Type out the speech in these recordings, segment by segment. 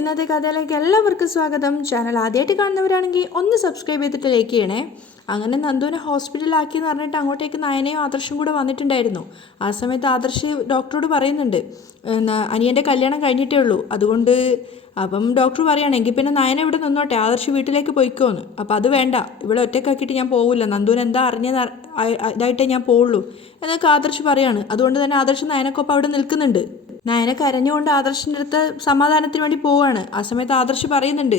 ഇന്നത്തെ കഥയിലേക്ക് എല്ലാവർക്കും സ്വാഗതം. ചാനൽ ആദ്യമായിട്ട് കാണുന്നവരാണെങ്കിൽ ഒന്ന് സബ്സ്ക്രൈബ് ചെയ്തിട്ട് ലൈക്ക് ചെയ്യണേ. അങ്ങനെ നന്ദുവിനെ ഹോസ്പിറ്റലിലാക്കിയെന്ന് പറഞ്ഞിട്ട് അങ്ങോട്ടേക്ക് നയനയും ആദർശും കൂടെ വന്നിട്ടുണ്ടായിരുന്നു. ആ സമയത്ത് ആദർശ് ഡോക്ടറോട് പറയുന്നുണ്ട്, അനിയൻ്റെ കല്യാണം കഴിഞ്ഞിട്ടേ ഉള്ളൂ, അതുകൊണ്ട് അപ്പം ഡോക്ടർ പറയുകയാണെങ്കിൽ പിന്നെ നയന ഇവിടെ നിന്നോട്ടെ, ആദർശ് വീട്ടിലേക്ക് പോയിക്കോന്ന്. അപ്പം അത് വേണ്ട, ഇവിടെ ഒറ്റക്കാക്കിയിട്ട് ഞാൻ പോവില്ല, നന്ദുവിന് എന്താ അറിഞ്ഞത് ഇതായിട്ടേ ഞാൻ പോവുള്ളൂ എന്നൊക്കെ ആദർശ് പറയാണ്. അതുകൊണ്ട് തന്നെ ആദർശ് നയനക്കൊപ്പം അവിടെ നിൽക്കുന്നുണ്ട്. നയന കരഞ്ഞുകൊണ്ട് ആദർശിൻ്റെ അടുത്ത് സമാധാനത്തിന് വേണ്ടി പോവുകയാണ്. ആ സമയത്ത് ആദർശ് പറയുന്നുണ്ട്,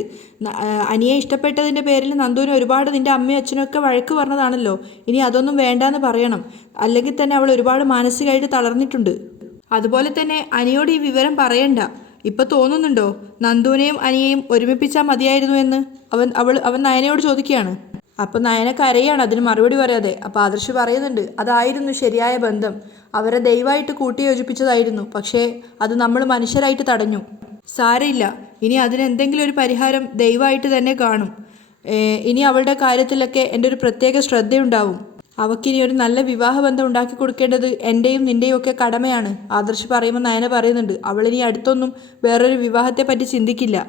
അനിയെ ഇഷ്ടപ്പെട്ടതിൻ്റെ പേരിൽ നന്ദുവിന് ഒരുപാട് നിൻ്റെ അമ്മയും അച്ഛനൊക്കെ വഴക്ക് പറഞ്ഞതാണല്ലോ, ഇനി അതൊന്നും വേണ്ടാന്ന് പറയണം, അല്ലെങ്കിൽ തന്നെ അവൾ ഒരുപാട് മാനസികമായിട്ട് തളർന്നിട്ടുണ്ട്. അതുപോലെ തന്നെ അനിയോട് ഈ വിവരം പറയണ്ട. ഇപ്പം തോന്നുന്നുണ്ടോ നന്ദുവിനെയും അനിയെയും ഒരുമിപ്പിച്ചാൽ മതിയായിരുന്നു എന്ന് അവൻ നയനയോട് ചോദിക്കുകയാണ്. അപ്പം നയന കരയാണ് അതിന് മറുപടി പറയാതെ. അപ്പോൾ ആദർശ് പറയുന്നുണ്ട്, അതായിരുന്നു ശരിയായ ബന്ധം, അവരെ ദയവായിട്ട് കൂട്ടിയോജിപ്പിച്ചതായിരുന്നു, പക്ഷേ അത് നമ്മൾ മനുഷ്യരായിട്ട് തടഞ്ഞു. സാരമില്ല, ഇനി അതിനെന്തെങ്കിലും ഒരു പരിഹാരം ദയവായിട്ട് തന്നെ കാണും. ഇനി അവളുടെ കാര്യത്തിലൊക്കെ എൻ്റെ ഒരു പ്രത്യേക ശ്രദ്ധയുണ്ടാവും. അവൾക്കിനി ഒരു നല്ല വിവാഹബന്ധം ഉണ്ടാക്കി കൊടുക്കേണ്ടത് എൻ്റെയും നിൻ്റെയും ഒക്കെ കടമയാണ്. ആദർശ് പറയുമ്പോൾ നയന പറയുന്നുണ്ട്, അവളിനി അടുത്തൊന്നും വേറൊരു വിവാഹത്തെ പറ്റി ചിന്തിക്കില്ല.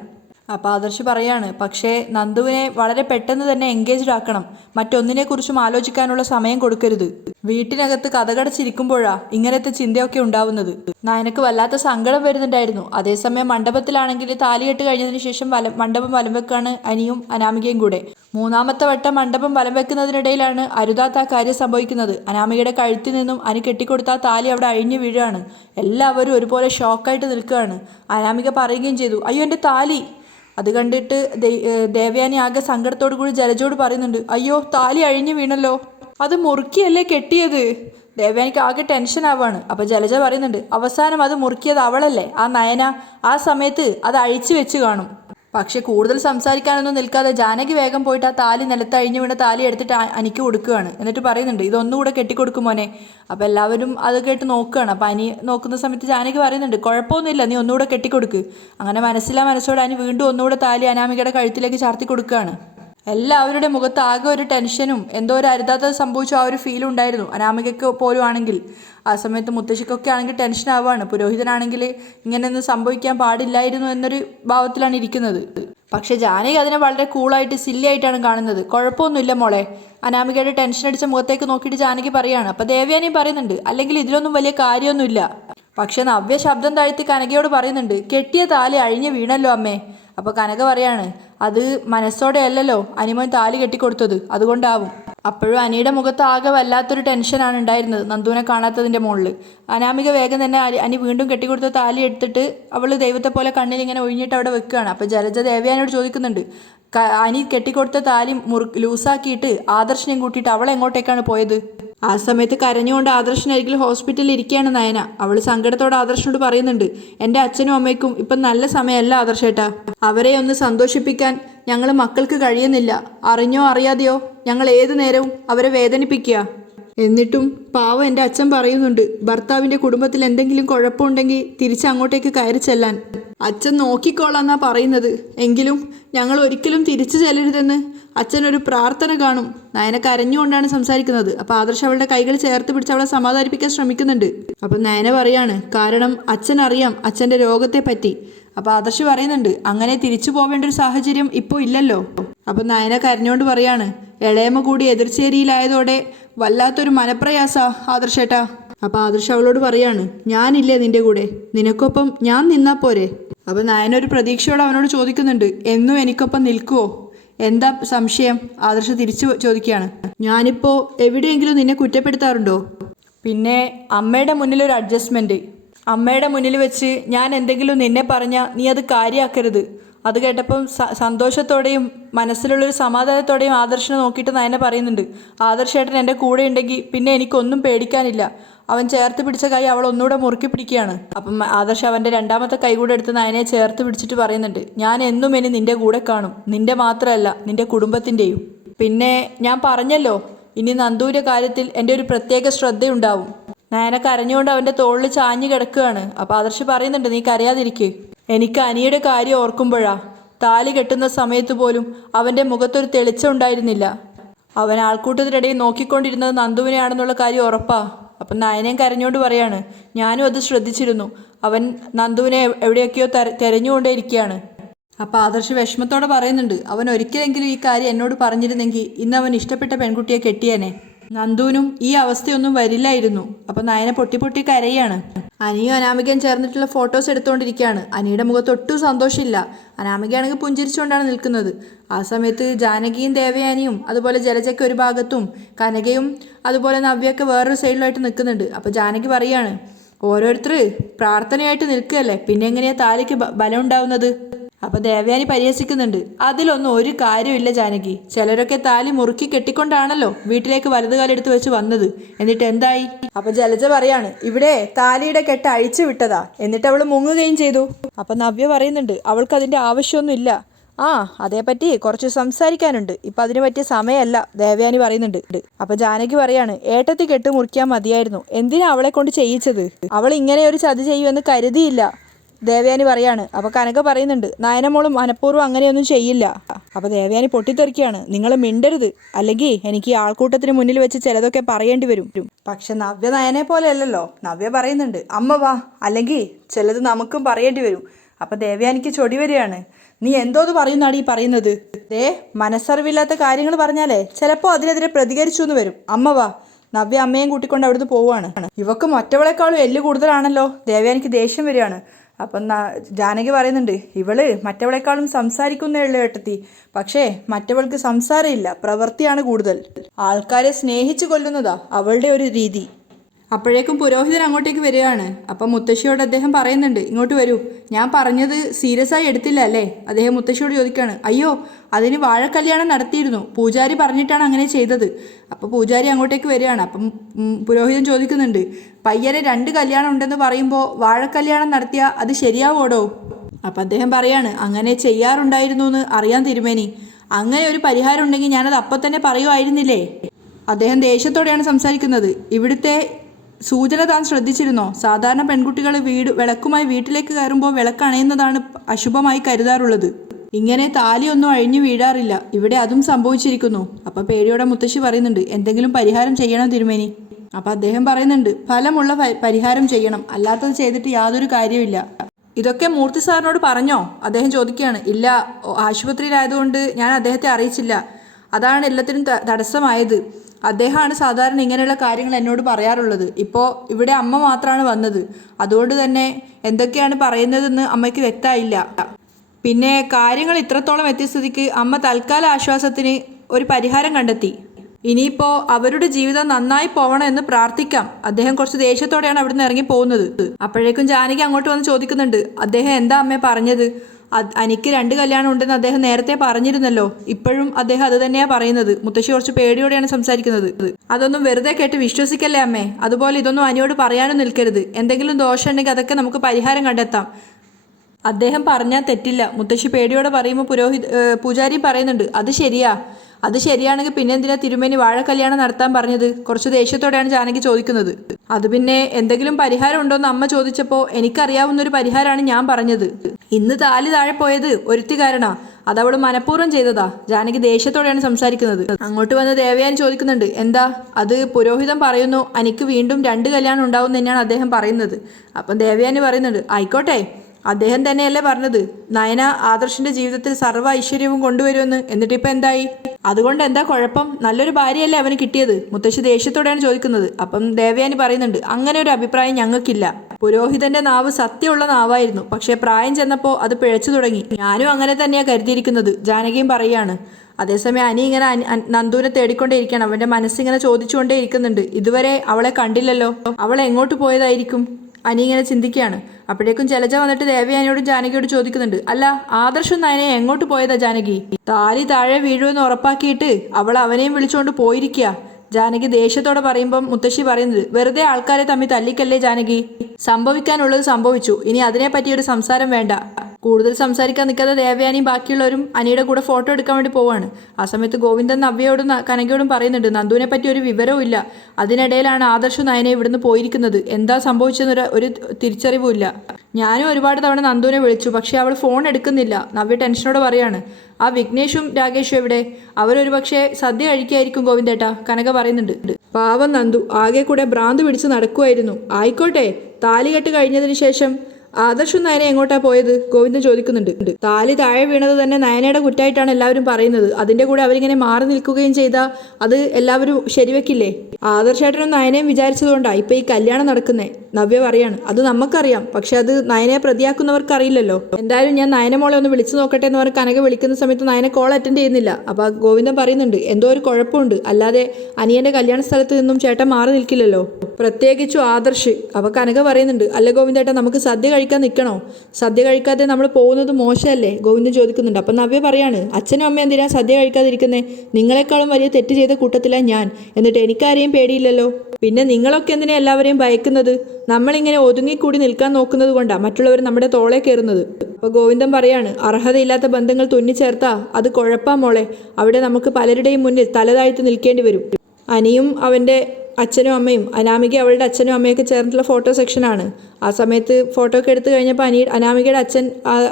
അപ്പോൾ ആദർശ് പറയാണ്, പക്ഷേ നന്ദുവിനെ വളരെ പെട്ടെന്ന് തന്നെ എൻഗേജ്ഡ് ആക്കണം, മറ്റൊന്നിനെക്കുറിച്ചും ആലോചിക്കാനുള്ള സമയം കൊടുക്കരുത്. വീട്ടിനകത്ത് കഥകടച്ചിരിക്കുമ്പോഴാ ഇങ്ങനത്തെ ചിന്തയൊക്കെ ഉണ്ടാവുന്നത്. നയനക്ക് വല്ലാത്ത സങ്കടം വരുന്നുണ്ടായിരുന്നു. അതേസമയം മണ്ഡപത്തിലാണെങ്കിൽ താലികെട്ട് കഴിഞ്ഞതിന് ശേഷം മണ്ഡപം വലം വെക്കാണ് അനിയും അനാമികയും കൂടെ. മൂന്നാമത്തെ വട്ടം മണ്ഡപം വലം വെക്കുന്നതിനിടയിലാണ് അരുതാത്ത ആ കാര്യം സംഭവിക്കുന്നത്. അനാമികയുടെ കഴുത്തിൽ നിന്നും അനി കെട്ടിക്കൊടുത്ത ആ താലി അവിടെ അഴിഞ്ഞു വീഴുകയാണ്. എല്ലാവരും ഒരുപോലെ ഷോക്കായിട്ട് നിൽക്കുകയാണ്. അനാമിക പറയുകയും ചെയ്തു, അയ്യോ എൻ്റെ താലി. അത് കണ്ടിട്ട് ദേവയാനി ആകെ സങ്കടത്തോടു കൂടി ജലജോട് പറയുന്നുണ്ട്, അയ്യോ താലി അഴിഞ്ഞു വീണല്ലോ, അത് മുറുക്കിയല്ലേ കെട്ടിയത്. ദേവയാനിക്ക് ആകെ ടെൻഷൻ ആവാണ്. അപ്പോൾ ജലജ പറയുന്നുണ്ട്, അവസാനം അത് മുറുക്കിയത് അവളല്ലേ, ആ നയന. ആ സമയത്ത് അത് അഴിച്ചു വെച്ച് കാണും. പക്ഷെ കൂടുതൽ സംസാരിക്കാനൊന്നും നിൽക്കാതെ ജാനകി വേഗം പോയിട്ട് ആ താലി നിലത്ത് അഴിഞ്ഞു വീണ താലി എടുത്തിട്ട് അനിക്ക് കൊടുക്കുകയാണ്. എന്നിട്ട് പറയുന്നുണ്ട്, ഇതൊന്നുകൂടെ കെട്ടിക്കൊടുക്കും മോനെ. അപ്പോൾ എല്ലാവരും അത് കേട്ട് നോക്കുകയാണ്. അപ്പോൾ അനി നോക്കുന്ന സമയത്ത് ജാനകി പറയുന്നുണ്ട്, കുഴപ്പമൊന്നുമില്ല, നീ ഒന്നുകൂടെ കെട്ടിക്കൊടുക്ക്. അങ്ങനെ മനസ്സിലോടെ അനി വീണ്ടും ഒന്നുകൂടെ താലി അനാമികയുടെ കഴുത്തിലേക്ക് ചാർത്തി കൊടുക്കുകയാണ്. എല്ലാവരുടെ മുഖത്ത് ആകെ ഒരു ടെൻഷനും എന്തോ ഒരു അരുതാത്തത് സംഭവിച്ച ആ ഒരു ഫീലും ഉണ്ടായിരുന്നു. അനാമികയ്ക്ക് പോലും ആണെങ്കിൽ. ആ സമയത്ത് മുത്തശ്ശിക്കൊക്കെ ആണെങ്കിൽ ടെൻഷൻ ആവുകയാണ്. പുരോഹിതനാണെങ്കിൽ ഇങ്ങനെയൊന്നും സംഭവിക്കാൻ പാടില്ലായിരുന്നു എന്നൊരു ഭാവത്തിലാണ് ഇരിക്കുന്നത്. പക്ഷേ ജാനകി അതിനെ വളരെ കൂളായിട്ട് സില്ലിയായിട്ടാണ് കാണുന്നത്. കുഴപ്പമൊന്നുമില്ല മോളെ. അനാമികയുടെ ടെൻഷൻ അടിച്ച മുഖത്തേക്ക് നോക്കിയിട്ട് ജാനകി പറയുകയാണ്. അപ്പോൾ ദേവയാനിയും പറയുന്നുണ്ട്, അല്ലെങ്കിൽ ഇതിലൊന്നും വലിയ കാര്യമൊന്നുമില്ല. പക്ഷെ നവ്യ ശബ്ദം താഴ്ത്തി കനകയോട് പറയുന്നുണ്ട്, കെട്ടിയ താലി അഴിഞ്ഞ് വീണല്ലോ അമ്മേ. അപ്പോൾ കനക പറയാണ്, അത് മനസ്സോടെ അല്ലല്ലോ അനിമോൻ താലി കെട്ടിക്കൊടുത്തത്, അതുകൊണ്ടാവും. അപ്പോഴും അനിയുടെ മുഖത്ത് ആകെ വല്ലാത്തൊരു ടെൻഷനാണ് ഉണ്ടായിരുന്നത് നന്ദുവിനെ കാണാത്തതിൻ്റെ മുകളിൽ. അനാമിക വേഗം തന്നെ അനി വീണ്ടും കെട്ടിക്കൊടുത്ത താലി എടുത്തിട്ട് അവൾ ദൈവത്തെ പോലെ കണ്ണിൽ ഇങ്ങനെ ഒഴിഞ്ഞിട്ട് അവിടെ വെക്കുകയാണ്. അപ്പോൾ ജലജ ദേവയാനോട് ചോദിക്കുന്നുണ്ട്, അനി കെട്ടിക്കൊടുത്ത താലി ലൂസാക്കിയിട്ട് ആദർശനെയും കൂട്ടിയിട്ട് അവൾ എങ്ങോട്ടേക്കാണ് പോയത്? ആ സമയത്ത് കരഞ്ഞുകൊണ്ട് ആദർശനരികിൽ ഹോസ്പിറ്റലിൽ ഇരിക്കുകയാണ് നയന. അവൾ സങ്കടത്തോടെ ആദർശനോട് പറയുന്നുണ്ട്, എൻ്റെ അച്ഛനും അമ്മയ്ക്കും ഇപ്പം നല്ല സമയമല്ല ആദർശേട്ടാ, അവരെ ഒന്ന് സന്തോഷിപ്പിക്കാൻ ഞങ്ങൾ മക്കൾക്ക് കഴിയുന്നില്ല. അറിഞ്ഞോ അറിയാതെയോ ഞങ്ങൾ ഏതു നേരവും അവരെ വേദനിപ്പിക്കുക. എന്നിട്ടും പാവം എൻ്റെ അച്ഛൻ പറയുന്നുണ്ട്, ഭർത്താവിൻ്റെ കുടുംബത്തിൽ എന്തെങ്കിലും കുഴപ്പമുണ്ടെങ്കിൽ തിരിച്ചങ്ങോട്ടേക്ക് കയറി ചെല്ലാൻ. അച്ഛൻ നോക്കിക്കോളാന്നാ പറയുന്നത്, എങ്കിലും ഞങ്ങൾ ഒരിക്കലും തിരിച്ചു ചെല്ലരുതെന്ന് അച്ഛനൊരു പ്രാർത്ഥന കാണും. നയന കരഞ്ഞുകൊണ്ടാണ് സംസാരിക്കുന്നത്. അപ്പോൾ ആദർശ് അവളുടെ കൈകൾ ചേർത്ത് പിടിച്ച് അവളെ സമാധാനിപ്പിക്കാൻ ശ്രമിക്കുന്നുണ്ട്. അപ്പം നയന പറയാണ്, കാരണം അച്ഛൻ അറിയാം അച്ഛൻ്റെ രോഗത്തെ പറ്റി. അപ്പോൾ ആദർശ് പറയുന്നുണ്ട്, അങ്ങനെ തിരിച്ചു പോവേണ്ട ഒരു സാഹചര്യം ഇപ്പോൾ ഇല്ലല്ലോ. അപ്പം നയന കരഞ്ഞുകൊണ്ട് പറയാണ്, ഇളയമ്മ കൂടി എതിർച്ചേരിയിലായതോടെ വല്ലാത്തൊരു മനപ്രയാസ ആദർശേട്ടാ. അപ്പോൾ ആദർശ് അവളോട് പറയാണ്, ഞാനില്ലേ നിന്റെ കൂടെ, നിനക്കൊപ്പം ഞാൻ നിന്നാ പോരെ. അപ്പോൾ നയനൊരു പ്രതീക്ഷയോടെ അവനോട് ചോദിക്കുന്നുണ്ട്, എന്നും എനിക്കൊപ്പം നിൽക്കുവോ? എന്താ സംശയം? ആദർശ് തിരിച്ചു ചോദിക്കുകയാണ്. ഞാനിപ്പോൾ എവിടെയെങ്കിലും നിന്നെ കുറ്റപ്പെടുത്താറുണ്ടോ? പിന്നെ അമ്മയുടെ മുന്നിലൊരു അഡ്ജസ്റ്റ്മെൻറ്റ്, അമ്മയുടെ മുന്നിൽ വെച്ച് ഞാൻ എന്തെങ്കിലും നിന്നെ പറഞ്ഞാൽ നീ അത് കാര്യമാക്കരുത്. അത് കേട്ടപ്പം സന്തോഷത്തോടെയും മനസ്സിലുള്ളൊരു സമാധാനത്തോടെയും ആദർശനെ നോക്കിയിട്ട് നയന പറയുന്നുണ്ട്, ആദർശേട്ടൻ എൻ്റെ കൂടെ ഉണ്ടെങ്കിൽ പിന്നെ എനിക്കൊന്നും പേടിക്കാനില്ല. അവൻ ചേർത്ത് പിടിച്ച കൈ അവൾ ഒന്നുകൂടെ മുറുക്കി പിടിക്കുകയാണ്. അപ്പം ആദർശ് അവൻ്റെ രണ്ടാമത്തെ കൈ കൂടെ എടുത്ത് നയനയെ ചേർത്ത് പിടിച്ചിട്ട് പറയുന്നുണ്ട്, ഞാൻ എന്നും ഇനി നിൻ്റെ കൂടെ കാണും, നിൻ്റെ മാത്രമല്ല നിൻ്റെ കുടുംബത്തിൻ്റെയും. പിന്നെ ഞാൻ പറഞ്ഞല്ലോ, ഇനി നന്ദുവിൻ്റെ കാര്യത്തിൽ എൻ്റെ ഒരു പ്രത്യേക ശ്രദ്ധയുണ്ടാവും. നയന കരഞ്ഞുകൊണ്ട് അവൻ്റെ തോളിൽ ചാഞ്ഞു കിടക്കുകയാണ്. അപ്പോൾ ആദർശ് പറയുന്നുണ്ട്, നീ കരയാതിരിക്കുക. എനിക്ക് അനിയുടെ കാര്യം ഓർക്കുമ്പോഴാ താലി കെട്ടുന്ന സമയത്ത് പോലും അവൻ്റെ മുഖത്തൊരു തെളിച്ചം ഉണ്ടായിരുന്നില്ല. അവൻ ആൾക്കൂട്ടത്തിനിടയിൽ നോക്കിക്കൊണ്ടിരുന്നത് നന്ദുവിനെയാണെന്നുള്ള കാര്യം ഉറപ്പാ. അപ്പം നയനയും കരഞ്ഞുകൊണ്ട് പറയാണ്, ഞാനും അത് ശ്രദ്ധിച്ചിരുന്നു, അവൻ നന്ദുവിനെ എവിടെയൊക്കെയോ തെരഞ്ഞുകൊണ്ടേ ഇരിക്കുകയാണ്. അപ്പോൾ ആദർശ് വിഷമത്തോടെ പറയുന്നുണ്ട്, അവൻ ഒരിക്കലെങ്കിലും ഈ കാര്യം എന്നോട് പറഞ്ഞിരുന്നെങ്കിൽ ഇന്ന് അവൻ ഇഷ്ടപ്പെട്ട പെൺകുട്ടിയെ കെട്ടിയേനെ. നന്ദുവിനും ഈ അവസ്ഥയൊന്നും വരില്ലായിരുന്നു. അപ്പം നയന പൊട്ടി പൊട്ടി കരയാണ്. അനിയും അനാമികയും ചേർന്നിട്ടുള്ള ഫോട്ടോസ് എടുത്തുകൊണ്ടിരിക്കുകയാണ്. അനിയുടെ മുഖത്ത് ഒട്ടും സന്തോഷമില്ല. അനാമികയാണെങ്കിൽ പുഞ്ചിരിച്ചുകൊണ്ടാണ് നിൽക്കുന്നത്. ആ സമയത്ത് ജാനകിയും ദേവയാനിയും അതുപോലെ ജലജയ്ക്ക് ഒരു ഭാഗത്തും കനകയും അതുപോലെ നവ്യൊക്കെ വേറൊരു സൈഡിലായിട്ട് നിൽക്കുന്നുണ്ട്. അപ്പോൾ ജാനകി പറയാണ്, ഓരോരുത്തർ പ്രാർത്ഥനയായിട്ട് നിൽക്കുകയല്ലേ, പിന്നെ എങ്ങനെയാ താലിക്ക് ബലം ഉണ്ടാവുന്നത്? അപ്പോൾ ദേവയാനി പരിഹസിക്കുന്നുണ്ട്. അതിലൊന്നും ഒരു കാര്യമില്ല ജാനകി. ചിലരൊക്കെ താലി മുറുക്കി കെട്ടിക്കൊണ്ടാണല്ലോ വീട്ടിലേക്ക് വലതുകാലെടുത്ത് വെച്ച് വന്നത്. എന്നിട്ട് എന്തായി? അപ്പോൾ ജലജ പറയാണ്, ഇവിടെ താലിയുടെ കെട്ട് അഴിച്ചു വിട്ടതാ, എന്നിട്ട് അവൾ മുങ്ങുകയും ചെയ്തു. അപ്പം നവ്യ പറയുന്നുണ്ട്, അവൾക്ക് അതിൻ്റെ ആവശ്യമൊന്നുമില്ല. അതേപ്പറ്റി കുറച്ച് സംസാരിക്കാനുണ്ട്, ഇപ്പം അതിന് പറ്റിയ സമയമല്ല, ദേവയാനി പറയുന്നുണ്ട്. അപ്പം ജാനകി പറയാണ്, ഏട്ടത്തി കെട്ട് മുറിക്കാൻ മതിയായിരുന്നു, എന്തിനാ അവളെ കൊണ്ട് ചെയ്യിച്ചത്? അവൾ ഇങ്ങനെ ഒരു ചതി ചെയ്യുമെന്ന് കരുതിയില്ല, ദേവയാനി പറയാണ്. അപ്പോൾ കനക പറയുന്നുണ്ട്, നയനമോളും മനഃപൂർവ്വം അങ്ങനെയൊന്നും ചെയ്യില്ല. അപ്പോൾ ദേവയാനി പൊട്ടിത്തെറിക്കുകയാണ്, നിങ്ങൾ മിണ്ടരുത്, അല്ലെങ്കിൽ എനിക്ക് ഈ ആൾക്കൂട്ടത്തിന് മുന്നിൽ വെച്ച് ചിലതൊക്കെ പറയേണ്ടി വരും. പക്ഷെ നവ്യ നയനെ പോലെ അല്ലല്ലോ. നവ്യ പറയുന്നുണ്ട്, അമ്മ വാ, അല്ലെങ്കിൽ ചിലത് നമുക്കും പറയേണ്ടി വരും. അപ്പം ദേവയാനിക്ക് ചൊടി വരികയാണ്, നീ എന്തോന്ന് പറയുന്നാടി ഈ പറയുന്നത്? മനസ്സറിവില്ലാത്ത കാര്യങ്ങൾ പറഞ്ഞാലേ ചിലപ്പോൾ അതിനെതിരെ പ്രതികരിച്ചു എന്ന് വരും. അമ്മ വാ. നവ്യ അമ്മയും കൂട്ടിക്കൊണ്ട് അവിടുന്ന് പോവുകയാണ്. ഇവക്ക് മറ്റവളെക്കാളും എല്ല് കൂടുതലാണല്ലോ. ദേവയാനിക്ക് ദേഷ്യം വരികയാണ്. അപ്പം ജാനകി പറയുന്നുണ്ട്, ഇവള് മറ്റവളെക്കാളും സംസാരിക്കുന്നേ ഉള്ളൂ ഏട്ടത്തി, പക്ഷേ മറ്റവൾക്ക് സംസാരമില്ല, പ്രവൃത്തിയാണ് കൂടുതൽ. ആൾക്കാരെ സ്നേഹിച്ചു കൊല്ലുന്നതാ അവളുടെ ഒരു രീതി. അപ്പോഴേക്കും പുരോഹിതൻ അങ്ങോട്ടേക്ക് വരികയാണ്. അപ്പം മുത്തശ്ശിയോട് അദ്ദേഹം പറയുന്നുണ്ട്, ഇങ്ങോട്ട് വരൂ, ഞാൻ പറഞ്ഞത് സീരിയസ് ആയി എടുത്തില്ല അല്ലേ? അദ്ദേഹം മുത്തശ്ശിയോട് ചോദിക്കുകയാണ്, അയ്യോ അതിന് വാഴക്കല്യാണം നടത്തിയിരുന്നു, പൂജാരി പറഞ്ഞിട്ടാണ് അങ്ങനെ ചെയ്തത്. അപ്പോൾ പൂജാരി അങ്ങോട്ടേക്ക് വരികയാണ്. അപ്പം പുരോഹിതൻ ചോദിക്കുന്നുണ്ട്, പയ്യനെ 2 കല്യാണം ഉണ്ടെന്ന് പറയുമ്പോൾ വാഴക്കല്യാണം നടത്തിയാൽ അത് ശരിയാവോടോ? അപ്പം അദ്ദേഹം പറയാണ്, അങ്ങനെ ചെയ്യാറുണ്ടായിരുന്നു എന്ന് അറിയാൻ തിരുമേനി, അങ്ങനെ ഒരു പരിഹാരം ഉണ്ടെങ്കിൽ ഞാനത് അപ്പം തന്നെ പറയുമായിരുന്നില്ലേ? അദ്ദേഹം ദേഷ്യത്തോടെയാണ് സംസാരിക്കുന്നത്. ഇവിടുത്തെ സൂചന താൻ ശ്രദ്ധിച്ചിരുന്നോ? സാധാരണ പെൺകുട്ടികൾ വിളക്കുമായി വീട്ടിലേക്ക് കയറുമ്പോൾ വിളക്കണയുന്നതാണ് അശുഭമായി കരുതാറുള്ളത്. ഇങ്ങനെ താലിയൊന്നും അഴിഞ്ഞു വീഴാറില്ല. ഇവിടെ അതും സംഭവിച്ചിരിക്കുന്നു. അപ്പം പേടിയോടെ മുത്തശ്ശി പറയുന്നുണ്ട്, എന്തെങ്കിലും പരിഹാരം ചെയ്യണം തിരുമേനി. അപ്പം അദ്ദേഹം പറയുന്നുണ്ട്, ഫലമുള്ള പരിഹാരം ചെയ്യണം, അല്ലാത്തത് ചെയ്തിട്ട് യാതൊരു കാര്യമില്ല. ഇതൊക്കെ മൂർത്തി സാറിനോട് പറഞ്ഞോ? അദ്ദേഹം ചോദിക്കുകയാണ്. ഇല്ല, ആശുപത്രിയിലായതുകൊണ്ട് ഞാൻ അദ്ദേഹത്തെ അറിയിച്ചില്ല, അതാണ് എല്ലാത്തിനും തടസ്സമായത്. അദ്ദേഹമാണ് സാധാരണ ഇങ്ങനെയുള്ള കാര്യങ്ങൾ എന്നോട് പറയാറുള്ളത്. ഇപ്പോൾ ഇവിടെ അമ്മ മാത്രമാണ് വന്നത്, അതുകൊണ്ട് തന്നെ എന്തൊക്കെയാണ് പറയുന്നതെന്ന് അമ്മയ്ക്ക് വ്യക്തമായില്ല. പിന്നെ കാര്യങ്ങൾ ഇത്രത്തോളം എത്തിയ സ്ഥിതിക്ക് അമ്മ തൽക്കാല ആശ്വാസത്തിന് ഒരു പരിഹാരം കണ്ടെത്തി. ഇനിയിപ്പോൾ അവരുടെ ജീവിതം നന്നായി പോകണം എന്ന് പ്രാർത്ഥിക്കാം. അദ്ദേഹം കുറച്ച് ദേഷ്യത്തോടെയാണ് അവിടുന്ന് ഇറങ്ങി പോകുന്നത്. അപ്പോഴേക്കും ജാനകി അങ്ങോട്ട് വന്ന് ചോദിക്കുന്നുണ്ട്, അദ്ദേഹം എന്താ അമ്മേ പറഞ്ഞത്? എനിക്ക് 2 കല്യാണം ഉണ്ടെന്ന് അദ്ദേഹം നേരത്തെ പറഞ്ഞിരുന്നല്ലോ, ഇപ്പോഴും അദ്ദേഹം അത് തന്നെയാണ് പറയുന്നത്. മുത്തശ്ശി കുറച്ച് പേടിയോടെയാണ് സംസാരിക്കുന്നത്. അതൊന്നും വെറുതെ കേട്ട് വിശ്വസിക്കല്ലേ അമ്മേ. അതുപോലെ ഇതൊന്നും അനിയോട് പറയാനും നിൽക്കരുത്. എന്തെങ്കിലും ദോഷം ഉണ്ടെങ്കിൽ അതൊക്കെ നമുക്ക് പരിഹാരം കണ്ടെത്താം. അദ്ദേഹം പറഞ്ഞാൽ തെറ്റില്ല. മുത്തശ്ശി പേടിയോടെ പറയുമ്പോൾ പൂജാരി പറയുന്നുണ്ട്, അത് ശരിയാണെങ്കിൽ പിന്നെ എന്തിനാ തിരുമേനി വാഴക്കല്യാണം നടത്താൻ പറഞ്ഞത്? കുറച്ച് ദേഷ്യത്തോടെയാണ് ജാനകി ചോദിക്കുന്നത്. അത് പിന്നെ എന്തെങ്കിലും പരിഹാരം ഉണ്ടോയെന്ന് അമ്മ ചോദിച്ചപ്പോൾ എനിക്കറിയാവുന്നൊരു പരിഹാരമാണ് ഞാൻ പറഞ്ഞത്. ഇന്ന് താലി താഴെ പോയത് ഒരുത്തി കാരണ, അതവൾ മനഃപൂർവ്വം ചെയ്തതാ. ജാനകി ദേഷ്യത്തോടെയാണ് സംസാരിക്കുന്നത്. അങ്ങോട്ട് വന്ന് ദേവയാനി ചോദിക്കുന്നുണ്ട്, എന്താ അത്? പുരോഹിതൻ പറയുന്നു എനിക്ക് വീണ്ടും 2 കല്യാണം ഉണ്ടാവും തന്നെയാണ് അദ്ദേഹം പറയുന്നത്. അപ്പം ദേവയാനി പറയുന്നുണ്ട്, ആയിക്കോട്ടെ, അദ്ദേഹം തന്നെയല്ലേ പറഞ്ഞത് നയന ആദർശിന്റെ ജീവിതത്തിൽ സർവ്വ ഐശ്വര്യവും കൊണ്ടുവരുമെന്ന്. എന്നിട്ടിപ്പോൾ എന്തായി? അതുകൊണ്ട് എന്താ കുഴപ്പം? നല്ലൊരു ഭാര്യയല്ലേ അവന് കിട്ടിയത്? മുത്തശ്ശി ദേഷ്യത്തോടെയാണ് ചോദിക്കുന്നത്. അപ്പം ദേവയാനി പറയുന്നുണ്ട്, അങ്ങനെ ഒരു അഭിപ്രായം ഞങ്ങൾക്കില്ല. പുരോഹിതന്റെ നാവ് സത്യമുള്ള നാവായിരുന്നു, പക്ഷേ പ്രായം ചെന്നപ്പോൾ അത് പിഴച്ചു തുടങ്ങി. ഞാനും അങ്ങനെ തന്നെയാണ് കരുതിയിരിക്കുന്നത്, ജാനകിയും പറയുകയാണ്. അതേസമയം അനി ഇങ്ങനെ നന്ദുവിനെ തേടിക്കൊണ്ടേയിരിക്കുകയാണ്. അവന്റെ മനസ്സിങ്ങനെ ചോദിച്ചുകൊണ്ടേ ഇരിക്കുന്നുണ്ട്, ഇതുവരെ അവളെ കണ്ടില്ലല്ലോ, അവൾ എങ്ങോട്ട് പോയതായിരിക്കും? അനി ഇങ്ങനെ ചിന്തിക്കുകയാണ്. അപ്പോഴേക്കും ജലജ വന്നിട്ട് ദേവയാനിയോടും ജാനകിയോട് ചോദിക്കുന്നുണ്ട്, അല്ല ആദർശം നയനെ എങ്ങോട്ട് പോയതാ ജാനകി? താലി താഴെ വീഴുമെന്ന് ഉറപ്പാക്കിയിട്ട് അവൾ അവനെയും വിളിച്ചുകൊണ്ട് പോയിരിക്കുക. ജാനകി ദേഷ്യത്തോടെ പറയുമ്പം മുത്തശ്ശി പറയുന്നത്, വെറുതെ ആൾക്കാരെ തമ്മിൽ തല്ലിക്കല്ലേ ജാനകി, സംഭവിക്കാനുള്ളത് സംഭവിച്ചു, ഇനി അതിനെപ്പറ്റി ഒരു സംസാരം വേണ്ട. കൂടുതൽ സംസാരിക്കാൻ നിൽക്കാതെ ദേവയാനിയും ബാക്കിയുള്ളവരും അനിയുടെ കൂടെ ഫോട്ടോ എടുക്കാൻ വേണ്ടി പോവാണ്. ആ സമയത്ത് ഗോവിന്ദൻ നവ്യയോടും കനകയോടും പറയുന്നുണ്ട്, നന്ദുവിനെ പറ്റി ഒരു വിവരവും ഇല്ല. അതിനിടയിലാണ് ആദർശ് നയനെ ഇവിടുന്ന് പോയിരിക്കുന്നത്. എന്താ സംഭവിച്ചെന്നൊരു ഒരു തിരിച്ചറിവും ഇല്ല. ഞാനും ഒരുപാട് തവണ നന്ദുവിനെ വിളിച്ചു, പക്ഷേ അവൾ ഫോൺ എടുക്കുന്നില്ല. നവ്യ ടെൻഷനോടെ പറയാണ്. ആ വിഘ്നേഷും രാകേഷും എവിടെ? അവരൊരു പക്ഷേ സദ്യ കഴിക്കായിരിക്കും ഗോവിന്ദേട്ടാ, കനക പറയുന്നുണ്ട്. പാവം നന്ദു ആകെ കൂടെ ഭ്രാന്ത് പിടിച്ച് നടക്കുമായിരുന്നു. ആയിക്കോട്ടെ, താലികെട്ട് കഴിഞ്ഞതിന് ശേഷം ആദർശും നയന എങ്ങോട്ടാ പോയത്? ഗോവിന്ദൻ ചോദിക്കുന്നുണ്ട്. താലി താഴെ വീണത് തന്നെ നയനയുടെ കുറ്റായിട്ടാണ് എല്ലാവരും പറയുന്നത്. അതിന്റെ കൂടെ അവരിങ്ങനെ മാറി നിൽക്കുകയും ചെയ്താൽ അത് എല്ലാവരും ശരിവെക്കില്ലേ? ആദർശേട്ടനും നയനയും വിചാരിച്ചതുകൊണ്ടാ ഇപ്പൊ ഈ കല്യാണം നടക്കുന്നേ. നവ്യ പറയാണ്. അത് നമുക്കറിയാം, പക്ഷെ അത് നയനയെ പ്രതിയാക്കുന്നവർക്ക് അറിയില്ലല്ലോ. എന്തായാലും ഞാൻ നയനമോളെ ഒന്ന് വിളിച്ചു നോക്കട്ടെ എന്ന് പറഞ്ഞ് കനക വിളിക്കുന്ന സമയത്ത് നയന കോൾ അറ്റൻഡ് ചെയ്യുന്നില്ല. അപ്പൊ ഗോവിന്ദൻ പറയുന്നുണ്ട്, എന്തോ ഒരു കുഴപ്പമുണ്ട്, അല്ലാതെ അനിയന്റെ കല്യാണ സ്ഥലത്ത് നിന്നും ചേട്ടൻ മാറി നിൽക്കില്ലല്ലോ, പ്രത്യേകിച്ചും ആദർശ്. അപ്പൊ കനക പറയുന്നുണ്ട്, അല്ല ഗോവിന്ദേട്ടാ, നമുക്ക് സദ്യ കഴിക്കാൻ നിൽക്കണോ? സദ്യ കഴിക്കാതെ നമ്മൾ പോകുന്നത് മോശമല്ലേ? ഗോവിന്ദൻ ചോദിക്കുന്നുണ്ട്. അപ്പം നവ്യ പറയാണ്, അച്ഛനും അമ്മയും എന്തിനാ സദ്യ കഴിക്കാതിരിക്കുന്നേ? നിങ്ങളെക്കാളും വലിയ തെറ്റ് ചെയ്ത കൂട്ടത്തിലാണ് ഞാൻ, എന്നിട്ട് എനിക്കാരെയും പേടിയില്ലല്ലോ. പിന്നെ നിങ്ങളൊക്കെ എന്തിനാ എല്ലാവരെയും ഭയക്കുന്നത്? നമ്മളിങ്ങനെ ഒതുങ്ങിക്കൂടി നിൽക്കാൻ നോക്കുന്നത് കൊണ്ടാണ് മറ്റുള്ളവർ നമ്മുടെ തോളെ കയറുന്നത്. അപ്പോൾ ഗോവിന്ദൻ പറയാണ്, അർഹതയില്ലാത്ത ബന്ധങ്ങൾ തുന്നിച്ചേർത്താ അത് കുഴപ്പാ മോളെ. അവിടെ നമുക്ക് പലരുടെയും മുന്നിൽ തലതാഴ്ത്തി നിൽക്കേണ്ടി വരും. അനിയും അവൻ്റെ അച്ഛനും അമ്മയും, അനാമിക അവളുടെ അച്ഛനും അമ്മയൊക്കെ ചേർന്നിട്ടുള്ള ഫോട്ടോ സെക്ഷനാണ്. ആ സമയത്ത് ഫോട്ടോ ഒക്കെ എടുത്തു കഴിഞ്ഞപ്പോൾ അനാമികയുടെ അച്ഛൻ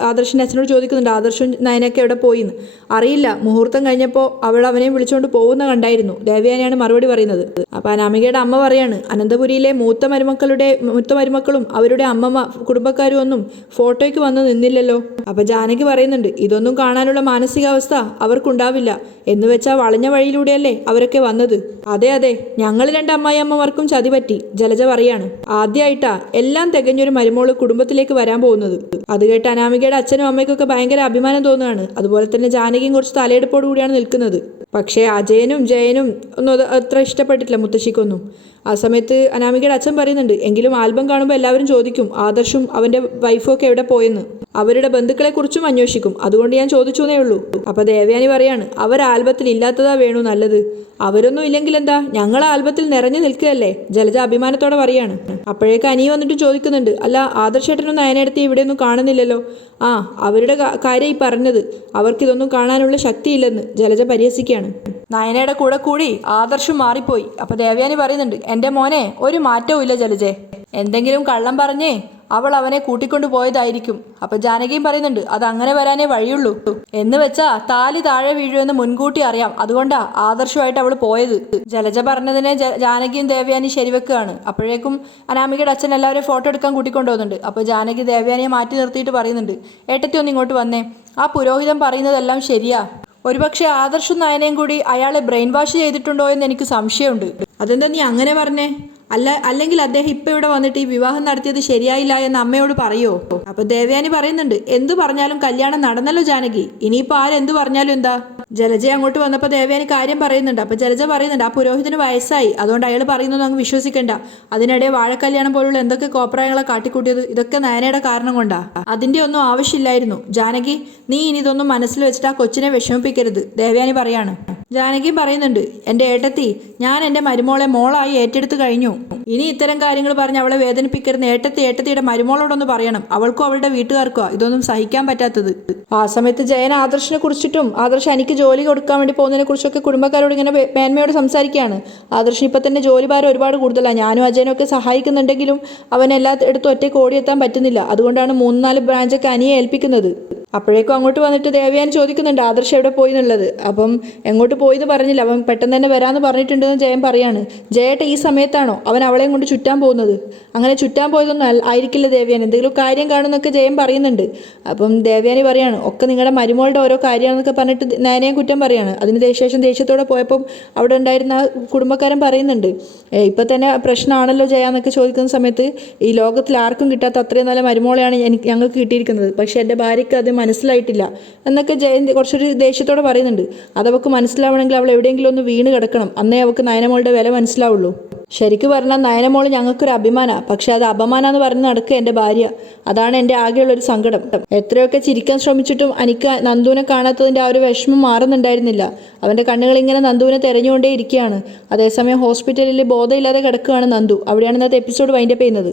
ആദർശിൻ്റെ അച്ഛനോട് ചോദിക്കുന്നുണ്ട്, ആദർശും നയനൊക്കെ എവിടെ പോയിന്ന്. അറിയില്ല, മുഹൂർത്തം കഴിഞ്ഞപ്പോൾ അവൾ അവനെ വിളിച്ചുകൊണ്ട് പോകുന്ന കണ്ടായിരുന്നു. ദേവയാനിയാണ് മറുപടി പറയുന്നത്. അപ്പോൾ അനാമികയുടെ അമ്മ പറയാണ്, അനന്തപുരിയിലെ മൂത്ത മരുമക്കളും അവരുടെ അമ്മമ്മ കുടുംബക്കാരും ഒന്നും ഫോട്ടോയ്ക്ക് വന്ന് നിന്നില്ലല്ലോ. അപ്പോൾ ജാനകി പറയുന്നുണ്ട്, ഇതൊന്നും കാണാനുള്ള മാനസികാവസ്ഥ അവർക്കുണ്ടാവില്ല. എന്ന് വെച്ചാൽ വളഞ്ഞ വഴിയിലൂടെയല്ലേ അവരൊക്കെ വന്നത്. അതെ അതെ, ഞങ്ങൾ രണ്ട് അമ്മായിയമ്മമാർക്കും ചതി പറ്റി. ജലജ പറയാണ്. ആദ്യമായിട്ടാ എല്ലാം തികഞ്ഞൊരു മരുമോള് കുടുംബത്തിലേക്ക് വരാൻ പോകുന്നത്. അത് കേട്ട് അനാമികയുടെ അച്ഛനും അമ്മയ്ക്കൊക്കെ ഭയങ്കര അഭിമാനം തോന്നുകയാണ്. അതുപോലെ തന്നെ ജാനകിയും കുറച്ച് തലയെടുപ്പോടു കൂടിയാണ് നിൽക്കുന്നത്. പക്ഷേ അജയനും ജയനും ഒന്നും അത്ര ഇഷ്ടപ്പെട്ടിട്ടില്ല മുത്തശ്ശിക്കൊന്നും. ആ സമയത്ത് അനാമികയുടെ അച്ഛൻ പറയുന്നുണ്ട്, എങ്കിലും ആൽബം കാണുമ്പോൾ എല്ലാവരും ചോദിക്കും ആദർശും അവൻ്റെ വൈഫും ഒക്കെ എവിടെ പോയെന്ന്. അവരുടെ ബന്ധുക്കളെക്കുറിച്ചും അന്വേഷിക്കും. അതുകൊണ്ട് ഞാൻ ചോദിച്ചേ ഉള്ളൂ. അപ്പോൾ ദേവയാനി പറയാണ്, അവർ ആൽബത്തിൽ ഇല്ലാത്തതാ വേണു നല്ലത്. അവരൊന്നും ഇല്ലെങ്കിൽ എന്താ, ഞങ്ങൾ ആൽബത്തിൽ നിറഞ്ഞു നിൽക്കുകയല്ലേ? ജലജ അഭിമാനത്തോടെ പറയാണ്. അപ്പോഴേക്ക് അനിയ വന്നിട്ട് ചോദിക്കുന്നുണ്ട്, അല്ല ആദർശേട്ടനും നയനെടുത്ത് ഇവിടെയൊന്നും കാണുന്നില്ലല്ലോ. ആ, അവരുടെ കാര്യം ഈ പറഞ്ഞത്, അവർക്കിതൊന്നും കാണാനുള്ള ശക്തിയില്ലെന്ന് ജലജ പരിഹസിക്കുകയാണ്. നയനയുടെ കൂടെ കൂടി ആദർശം മാറിപ്പോയി. അപ്പോൾ ദേവയാനി പറയുന്നുണ്ട്, എൻ്റെ മോനെ ഒരു മാറ്റവും ഇല്ല ജലജെ. എന്തെങ്കിലും കള്ളം പറഞ്ഞേ അവൾ അവനെ കൂട്ടിക്കൊണ്ടു പോയതായിരിക്കും. അപ്പോൾ ജാനകിയും പറയുന്നുണ്ട്, അത് അങ്ങനെ വരാനേ വഴിയുള്ളൂ. എന്ന് വെച്ചാ താലി താഴെ വീഴുമെന്ന് മുൻകൂട്ടി അറിയാം, അതുകൊണ്ടാ ആദർശമായിട്ട് അവൾ പോയത്. ജലജ പറഞ്ഞതിനെ ജാനകിയും ദേവയാനി ശരിവെക്കുകയാണ്. അപ്പോഴേക്കും അനാമികയുടെ അച്ഛൻ എല്ലാവരും ഫോട്ടോ എടുക്കാൻ കൂട്ടിക്കൊണ്ടുപോകുന്നുണ്ട്. അപ്പോൾ ജാനകി ദേവയാനിയെ മാറ്റി നിർത്തിയിട്ട് പറയുന്നുണ്ട്, ഏട്ടത്തി ഒന്ന് ഇങ്ങോട്ട് വന്നേ. ആ പുരോഹിതൻ പറയുന്നതെല്ലാം ശരിയാ. ഒരുപക്ഷെ ആദർശും നയനയും കൂടി അയാളെ ബ്രെയിൻ വാഷ് ചെയ്തിട്ടുണ്ടോ എന്ന് എനിക്ക് സംശയമുണ്ട്. അതെന്താ നീ അങ്ങനെ പറഞ്ഞേ? അല്ലെങ്കിൽ അദ്ദേഹം ഇപ്പം ഇവിടെ വന്നിട്ട് ഈ വിവാഹം നടത്തിയത് ശരിയായില്ല എന്ന് അമ്മയോട് പറയോ? അപ്പോൾ ദേവയാനി പറയുന്നുണ്ട്, എന്തു പറഞ്ഞാലും കല്യാണം നടന്നല്ലോ ജാനകി, ഇനിയിപ്പോൾ ആരെന്ത് പറഞ്ഞാലും എന്താ? ജലജ അങ്ങോട്ട് വന്നപ്പോൾ ദേവയാനി കാര്യം പറയുന്നുണ്ട്. അപ്പോൾ ജലജ പറയുന്നുണ്ട്, ആ പുരോഹിതന് വയസ്സായി, അതുകൊണ്ട് അയാൾ പറയുന്നതൊന്നും അങ്ങ് വിശ്വസിക്കണ്ട. അതിനിടെ വാഴക്കല്യാണം പോലുള്ള എന്തൊക്കെ കോപ്രായങ്ങളെ കാട്ടിക്കൂട്ടിയത് ഇതൊക്കെ നയനയുടെ കാരണം കൊണ്ടാ. അതിൻ്റെ ഒന്നും ആവശ്യമില്ലായിരുന്നു. ജാനകി, നീ ഇനി ഇതൊന്നും മനസ്സിൽ വെച്ചിട്ട് ആ കൊച്ചിനെ വിഷമിപ്പിക്കരുത്, ദേവയാനി പറയാണ്. ജാനകി പറയുന്നുണ്ട്, എൻ്റെ ഏട്ടത്തി, ഞാൻ എൻ്റെ മരുമോളെ മോളായി ഏറ്റെടുത്ത് കഴിഞ്ഞു. ഇനി ഇത്തരം കാര്യങ്ങൾ പറഞ്ഞ് അവളെ വേദനിപ്പിക്കരുത്. ഏട്ടത്തിയുടെ മരുമോളോടൊന്ന് പറയണം. അവൾക്കോ അവളുടെ വീട്ടുകാർക്കോ ഇതൊന്നും സഹിക്കാൻ പറ്റാത്തത്. ആ സമയത്ത് ജയൻ ആദർശിനെ കുറിച്ചിട്ടും ആദർശ് എനിക്ക് ജോലി കൊടുക്കാൻ വേണ്ടി പോകുന്നതിനെ കുറിച്ചൊക്കെ കുടുംബക്കാരോട് ഇങ്ങനെ മേന്മയോട് സംസാരിക്കുകയാണ്. ആദർശ് ഇപ്പം തന്നെ ജോലി ഭാരം ഒരുപാട് കൂടുതലാണ്. ഞാനും അജയനും ഒക്കെ സഹായിക്കുന്നുണ്ടെങ്കിലും അവൻ എല്ലായിടത്തും ഒറ്റയ്ക്ക് ഓടിയെത്താൻ പറ്റുന്നില്ല. അതുകൊണ്ടാണ് 3-4 ബ്രാഞ്ചൊക്കെ അനിയെ ഏൽപ്പിക്കുന്നത്. അപ്പോഴേക്കും അങ്ങോട്ട് വന്നിട്ട് ദേവയാനി ചോദിക്കുന്നുണ്ട്, ആദർശ് എവിടെ പോയി എന്നുള്ളത്. അപ്പം എങ്ങോട്ട് പോയിന്ന് പറഞ്ഞില്ല, അവൻ പെട്ടെന്ന് തന്നെ വരാമെന്ന് പറഞ്ഞിട്ടുണ്ടെന്ന് ജയൻ പറയാണ്. ജയേട്ട ഈ സമയത്താണോ അവൻ അവളെയും കൊണ്ട് ചുറ്റാൻ പോകുന്നത്? അങ്ങനെ ചുറ്റാൻ പോയതൊന്നും ആയിരിക്കില്ല ദേവയാനി, എന്തെങ്കിലും കാര്യം കാണുമെന്നൊക്കെ ജയൻ പറയുന്നുണ്ട്. അപ്പം ദേവയാനി പറയാണ്, ഒക്കെ നിങ്ങളുടെ മരുമോളുടെ ഓരോ കാര്യമാണെന്നൊക്കെ പറഞ്ഞിട്ട് നയനയും കുറ്റം പറയാണ്. അതിന് ശേഷം ദേഷ്യത്തോടെ പോയപ്പം അവിടെ ഉണ്ടായിരുന്ന കുടുംബക്കാരൻ പറയുന്നുണ്ട്, ഇപ്പം തന്നെ പ്രശ്നമാണല്ലോ ജയാന്നൊക്കെ ചോദിക്കുന്ന സമയത്ത്, ഈ ലോകത്തിൽ ആർക്കും കിട്ടാത്ത അത്രയും നല്ല മരുമോളെയാണ് ഞങ്ങൾക്ക് കിട്ടിയിരിക്കുന്നത്, പക്ഷേ എൻ്റെ ഭാര്യയ്ക്ക് അത് മനസ്സിലായിട്ടില്ല എന്നൊക്കെ ജയൻ കുറച്ചൊരു ദേഷ്യത്തോടെ പറയുന്നുണ്ട്. അതവൾക്ക് മനസ്സിലാവണമെങ്കിൽ അവൾ എവിടെയെങ്കിലും ഒന്ന് വീണ് കിടക്കണം, അന്നേ അവൾക്ക് നയനമോളുടെ വില മനസ്സിലാവുള്ളൂ. ശരിക്കും പറഞ്ഞാൽ നയനമോൾ ഞങ്ങൾക്കൊരു അഭിമാനമാണ്, പക്ഷെ അത് അപമാനമെന്ന് പറഞ്ഞ് നടക്കുക എൻ്റെ ഭാര്യ. അതാണ് എൻ്റെ ആകെയുള്ളൊരു സങ്കടം. എത്രയൊക്കെ ചിരിക്കാൻ ശ്രമിച്ചിട്ടും എനിക്ക് നന്ദുവിനെ കാണാത്തതിൻ്റെ ആ ഒരു വിഷമം മാറുന്നുണ്ടായിരുന്നില്ല. അവൻ്റെ കണ്ണുകൾ ഇങ്ങനെ നന്ദുവിനെ തെരഞ്ഞുകൊണ്ടേ ഇരിക്കുകയാണ്. അതേസമയം ഹോസ്പിറ്റലിൽ ബോധമില്ലാതെ കിടക്കുകയാണ് നന്ദു. അവിടെയാണ് ഇന്നത്തെ എപ്പിസോഡ് വൈൻഡപ്പ് ചെയ്യുന്നത്.